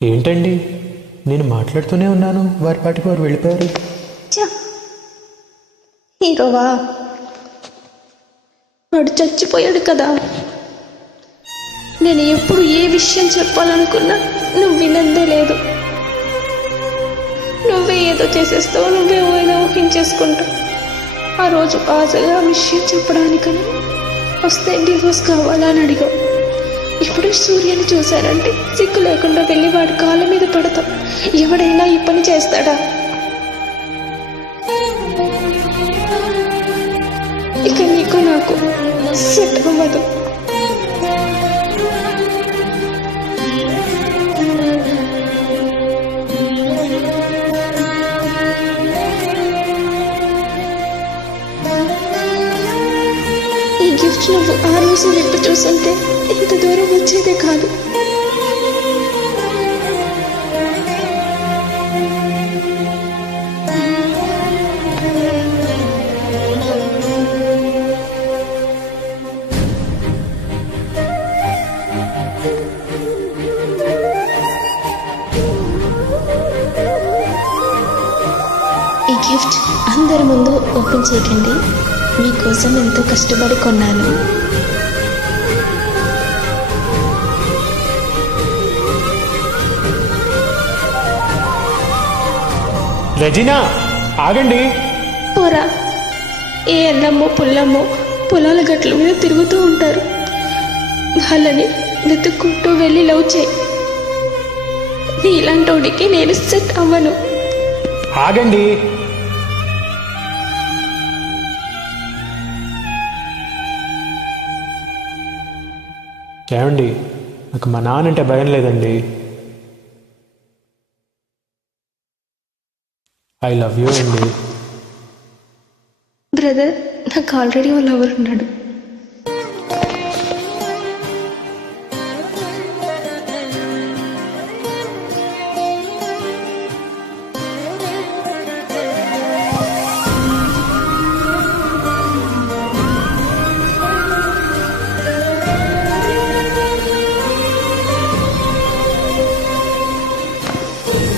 ఏంటండి, నేను మాట్లాడుతూనే ఉన్నాను, వారి పాటికి వారు వెళ్ళిపోయారు. హీరోవా? వాడు చచ్చిపోయాడు కదా. నేను ఎప్పుడు ఏ విషయం చెప్పాలనుకున్నా నువ్వు వినందే లేదు. నువ్వే ఏదో చేసేస్తావు, నువ్వే ఏదో ఊహించేసుకుంటావు. ఆ రోజు ఆశగా ఆ విషయం చెప్పడానికని వస్తే డివోర్స్ కావాలని అడిగావు. ఇప్పుడు సూర్యని చూశానంటే సిగ్గు లేకుండా వెళ్ళి వాడి కాళ్ళ మీద పడతాం. ఎవడైనా ఈ పని చేస్తాడా? ఇక నీకు నాకు సెట్ అవ్వదు. ఈ గిఫ్ట్ నువ్వు ఆ రోజు విప్పి చూస్తుంటే ఇంత దూరం వచ్చేదే కాదు. ఈ గిఫ్ట్ అందరి ముందు ఓపెన్ చేయకండి. మీకోసం ఎంతో కష్టపడి కొన్నాను. రెజినా, ఆగండి. పోరా. ఏ అన్నమ్మో పుల్లమ్మో పొలాల గట్ల మీద తిరుగుతూ ఉంటారు. వాళ్ళని వెతుక్కుంటూ వెళ్ళి లవ్ చేయి. నీ ఇలాంటోడికి నేను సెట్ అవ్వను. ఆగండి. ఏమండి, నాకు మా నాన్నంటే భయం లేదండి. ఐ లవ్ యూ అండి. బ్రదర్, నాకు ఆల్రెడీ ఓ లవర్ ఉన్నాడు.